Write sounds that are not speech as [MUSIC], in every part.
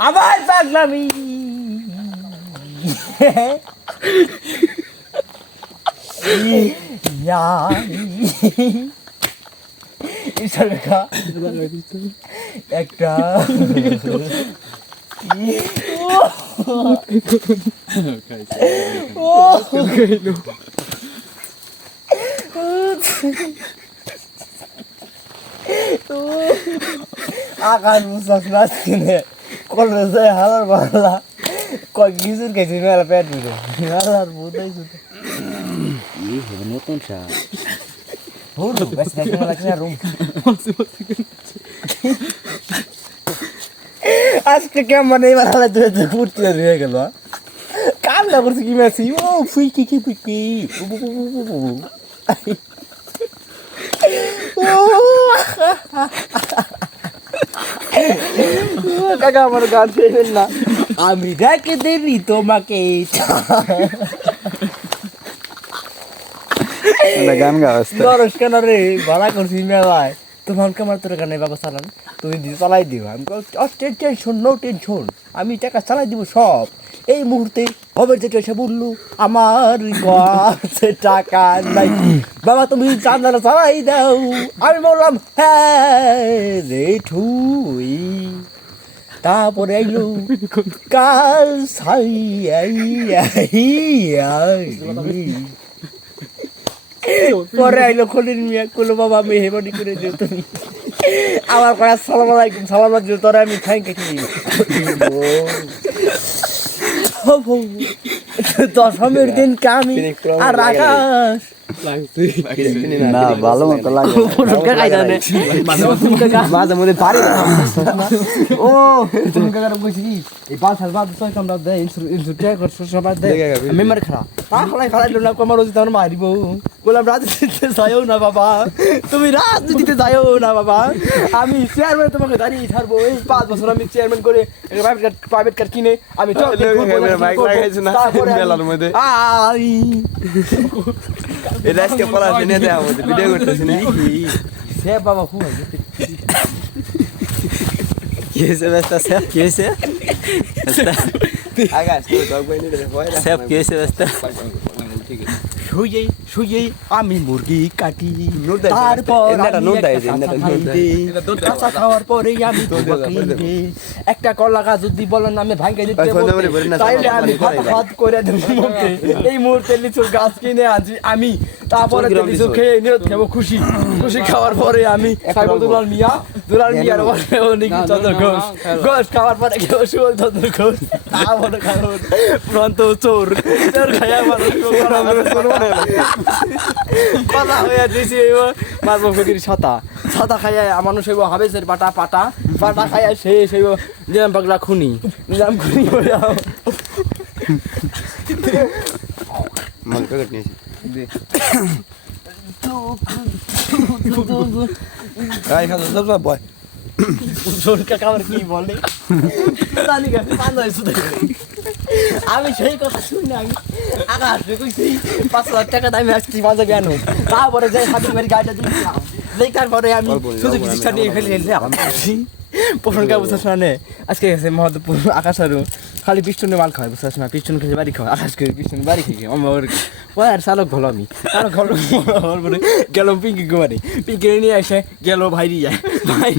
আবার পাগলামি। একটা। আকাশ বুঝাস না কিনে কলে যায় হালার বাংলা কয় কিছুর খেয়েছি মেলা পেট বিড়ে হালার বুঝাই শুধু ই হবে নতুন চা হুর বেশ দেখতে লাগছে না রুম আজকে কেমন এইবার হালা তুই তুই ফুটতে হয়ে গেল কাম না করছি কি মেসি ও ফুই কি কি ফুই কি কাকা আমার গান শুনবেন না। আমি ডাকে দেরি তোমাকে। গান দরস কেন রে? ভাড়া করছি মেলায়। তোমার কামার তোর চালান তুমি চালাই দিও আমি টেনশন নো টেনশন আমি টাকা চালাই দিব সব। এই মুহূর্তে হবে যেটা এসে বলল আমার কাছে টাকা নাই। বাবা তুমি চান্দাটা চালাই দাও। আমি বললাম হ্যাঁ রে ঠুই। তারপরে আইলো। কাল সাই পরে আইলো খলিল মিয়া কইলো বাবা আমি হেবানি করে দিও তুমি। আমার কয়া সালাম আলাইকুম সালাম দিও তোরে আমি থ্যাংক ইউ দশমের দিন কামি আর আকাশ না ভালো মতো লাগে। ফুটকা খাই জানে মাঝে মধ্যে পারি না। ও তুমি কাকার কইছি কি? এই পাঁচ হাজার বাদ ছয় ইনসুর ইনসুর করছ সবাই মেম্বার তা লোনা কমার মারিব। বললাম রাজনীতিতে যাইও না বাবা তুমি রাজনীতিতে যাইও না বাবা আমি চেয়ারম্যান তোমাকে দাঁড়িয়ে ছাড়বো এই পাঁচ বছর আমি চেয়ারম্যান করে প্রাইভেট কার প্রাইভেট কার কিনে আমি তারপরে মেলার মধ্যে। আই এটা আজকে পড়াশোনা দেওয়া আমাদের ভিডিও করতেছি না সে বাবা খুব কি হয়েছে ব্যস্ত স্যাপ কি হয়েছে আকাশ আমি মুরগি কাটি। তারপর কাঁচা খাওয়ার পরেই আমি। একটা কলা গাছ যদি বলেন আমি ভাঙ্গে দিতে তাইলে আমি পানি হাত হাত করে দেবো। এই মুহূর্তে লিচুর গাছ কিনে আছি আমি তারপরে তো লিচু? খেয়ে নিয়ে খাব খুশি। খুশি খাওয়ার পরে আমি খাইবো দুলাল মিয়া দুলাল মিয়ার পরে নিকি চন্দ্র ঘোষ। ঘোষ খাওয়ার পরে কেউ সুবল চন্দ্র ঘোষ। তারপরে খাব প্রান্ত চোর। চোর খাইয়া মানুষ [LAUGHS] কথা হয়ে। দিছি এবার মারবো ফকির ছাতা। ছাতা খাইয়া মানুষ হইব হাবেসের পাটা পাটা। পাটা খাইয়া শেষ হইব নিলাম পাগলা খুনি। নিলাম খুনি প্যাকেট নিয়েছি। বলে? জানি গেছে পাঁচ হয়েছে আমি সেই কথা শুনি আমি আকাশ কইছি পাঁচ লাখ টাকা দামে আসছি মাঝে কেন তারপরে যাই হাবিব বাড়ি গাড়িটা দিয়েছিলাম দেখার পরে আমি অল্প চিকিৎসা নিয়ে ফেলে পোষণ আজকে গেছে মহাদেবপুর আকাশ আরু। খালি পিস্টনে মাল খাওয়াই বুঝাস না? পিস্টন খেয়ে বাড়ি খাওয়া আকাশ করে পিস্টন বাড়ি খেয়ে আমার আর চালক ভালো আমি। চালক ভালো পরে গেল পিঙ্কি কুমারি। পিঙ্কি নিয়ে এসে গেল ভাইরি যায়। ভাই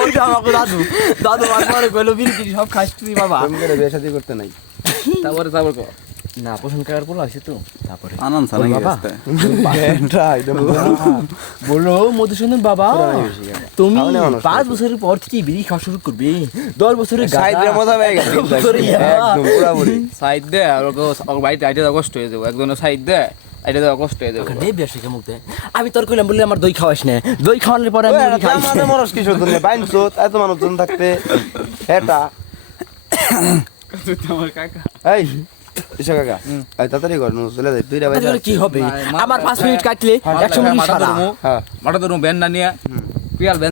ওইটা আমাকে দাদু। দাদু একবারে গেলো বিলকিরি সব খাস তুই বাবা। আমি করে বিয়ে শাদী করতে নাই। তারপরে তারপর না পোষণ কাকার বলো আছে তো। তারপরে। আনন্দ সালা ওই বাবা। এটা একদম [LAUGHS] বলো মধুসূদন বাবা তুমি পাঁচ বছরের পর থেকে বিড়ি খাওয়া শুরু করবে। দশ বছরের সাইডের মতো হয়ে গেছে বছরে একদম পুরাপুরি সাইড দে আর ওকে ওকে বাড়িতে কষ্ট হয়ে যাব। একজনের সাইড দে আইতে দেওয়া কষ্ট হয়ে যাব। নেই বেশ শিখে মুখ দেয় আমি তোর কইলাম বললে আমার দই খাওয়াস না। দই খাওয়ানোর পরে আমি মুড়ি খাই আমাদের মরস কিশোর জন্য বাইনছো এত মানুষজন থাকতে। [LAUGHS] এটা। আমার কাকা। এই ইসা কাকা। এই তাড়াতাড়ি কর নু চলে যাই দুইটা বাজে কি হবে? আমার পাঁচ মিনিট কাটলে একশো মিনিট সারা হ্যাঁ। মাঠে তো না নিয়ে। পিয়াল